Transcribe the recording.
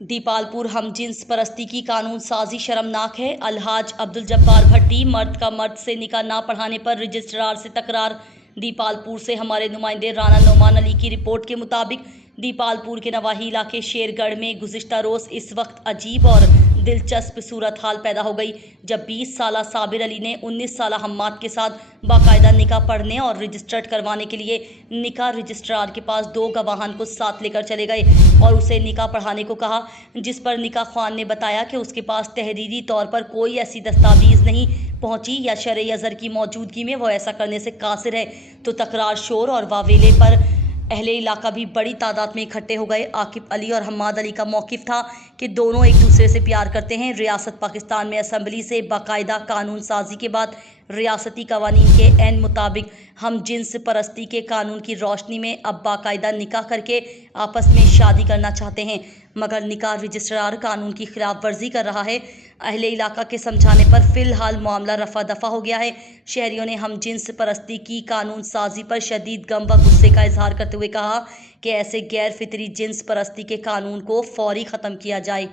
दीपालपुर हम जिन्स परस्ती की कानून साजी शर्मनाक है। अलहाज अब्दुल जब्बार भट्टी मर्द का मर्द से निकाह ना पढ़ाने पर रजिस्ट्रार से तकरार। दीपालपुर से हमारे नुमाइंदे राना नोमान अली की रिपोर्ट के मुताबिक दीपालपुर के नवाही इलाके शेरगढ़ में गुज़िश्ता रोज़ इस वक्त अजीब और दिलचस्प सूरत हाल पैदा हो गई जब 20 साला साबिर अली ने 19 साला हम्माद के साथ बाकायदा निकाह पढ़ने और रजिस्टर्ड करवाने के लिए निकाह रजिस्ट्रार के पास 2 गवाहान को साथ लेकर चले गए और उसे निकाह पढ़ाने को कहा, जिस पर निकाह ख्वान ने बताया कि उसके पास तहरीरी तौर पर कोई ऐसी दस्तावेज नहीं पहुंची या शरई अज़र की मौजूदगी में वो ऐसा करने से कासिर है। तो तकरार, शोर और वावेले पर अहले इलाका भी बड़ी तादाद में इकट्ठे हो गए। आकिब अली और हम्माद अली का मौक़िफ़ था कि दोनों एक दूसरे से प्यार करते हैं। रियासत पाकिस्तान में असम्बली से बाकायदा कानून साजी के बाद रियासती कवानीन के ऐन मुताबिक हम जिन्स परस्ती के कानून की रोशनी में अब बाकायदा निकाह करके आपस में शादी करना चाहते हैं, मगर निकाह रजिस्ट्रार कानून की खिलाफ वर्जी कर रहा है। अहले इलाका के समझाने पर फ़िलहाल मामला रफा दफा हो गया है। शहरियों ने हम जिन्स परस्ती की कानून साजी पर शदीद गम व गुस्से का इजहार करते हुए कहा कि ऐसे गैर फितरी जिन्स परस्ती के कानून को फौरी ख़त्म किया जाए।